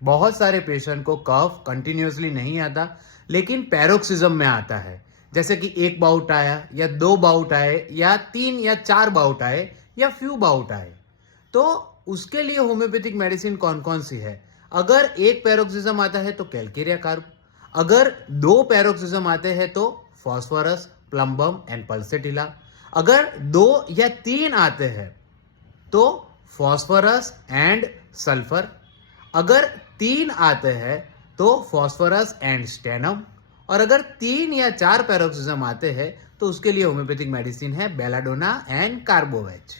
बहुत सारे पेशेंट को कफ कंटिन्यूअसली नहीं आता, लेकिन पैरोक्सिज्म में आता है। जैसे कि एक बाउट आया या 2 बाउट आए या 3 या 4 बाउट आए या फ्यू बाउट आए, तो उसके लिए होम्योपैथिक मेडिसिन कौन कौन सी है? अगर एक पैरोक्सिज्म आता है तो कैलकेरिया कार्ब, अगर 2 पैरोक्सिज्म आते हैं तो फॉस्फोरस, प्लम्बम एंड पल्सेटिला, अगर 2 या 3 आते हैं तो फॉस्फोरस एंड सल्फर, अगर 3 आते हैं तो फॉस्फोरस एंड स्टेनम, और अगर 3 या 4 पैरोक्सिज्म आते हैं तो उसके लिए होम्योपैथिक मेडिसिन है बेलाडोना एंड कार्बोवेज।